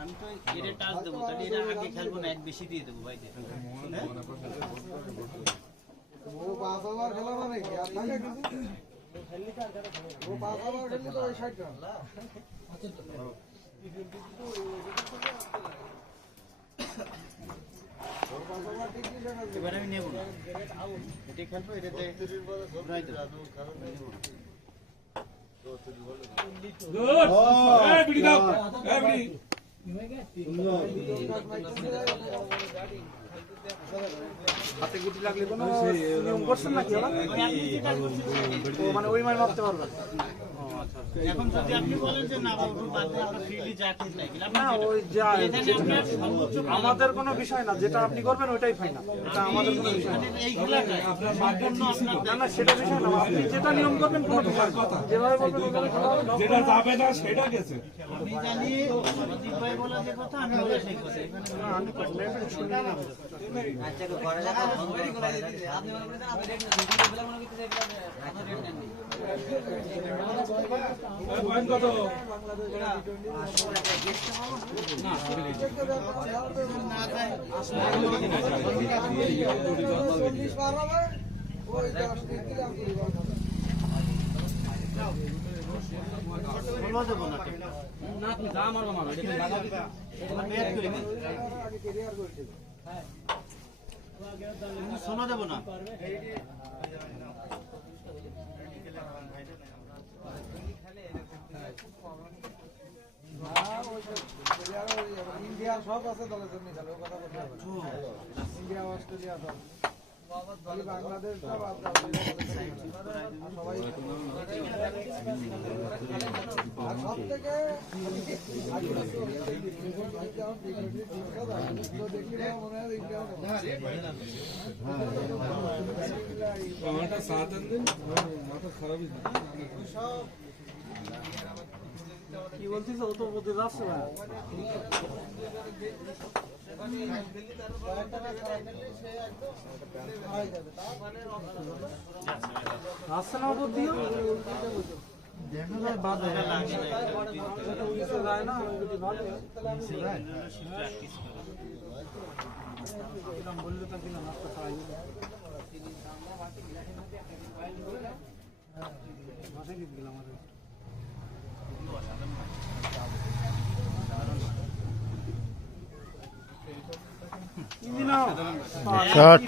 আমি তো এর টাচ দেবো, তাহলে এর আগে খেলবো না, এক বেশি দিয়ে দেবো ভাই। ও 5 ওভার খেলা মানে কি আর থাকে কিছু? ও 5 ওভার খেললে তো ওই 60 রান। এবার আমি নেব না, এটাই খেলবো, এটাতে ঘুরাই দেবো। হাতে গুটি লাগলে কোনো নিয়ম করছেন নাকি ওরা? মানে ওই মার মারতে পারবেন? এখন যদি আপনি বলেন যে না বাবু বাদে আমরা ফ্রিলি যা খেলতে চাই, না ওই যা আমাদের কোনো বিষয় না, যেটা আপনি করবেন ওইটাই ফাইনাল, এটা আমাদের কোনো বিষয় না। এই খেলাটা সম্পূর্ণ আপনার না না সেটা বিষয় না, আপনি যেটা নিয়ম করবেন কোনো বিষয় না, যেভাবে বলবেন ওইভাবে খেলা হবে। যেটা যাবে না সেটা গেছে। আমি জানি সন্দীপ ভাই বলা যে কথা, আমি বলে সেই কথা। না আমি কমপ্লেন্ট শুনি না। আচ্ছা তো ঘরে যাক, আপনি মনে করেন আপনি রেট না দিতে বলে মনে করতেছে এটা আপনি রেট নেন। পয়েন্ট কত? শোনা দেবো না। ইন্ডিয়া সব আছে দলের জন্য খেলে, ও কথা বলতে হবে না। ইন্ডিয়া অস্ট্রেলিয়া সব খালি বাংলাদেশ সব সবাই। আর সব থেকে দেখি মনে হয় ইন্ডিয়া সব কি বলছিস, ও তো বলতে যাচ্ছে না। আসছে না বুদ্ধিও দেখা যায় বাদে যায় না বললে তো দিলাম আপনার খাওয়াই মাথায় দিয়ে দিলাম আমাদের শট।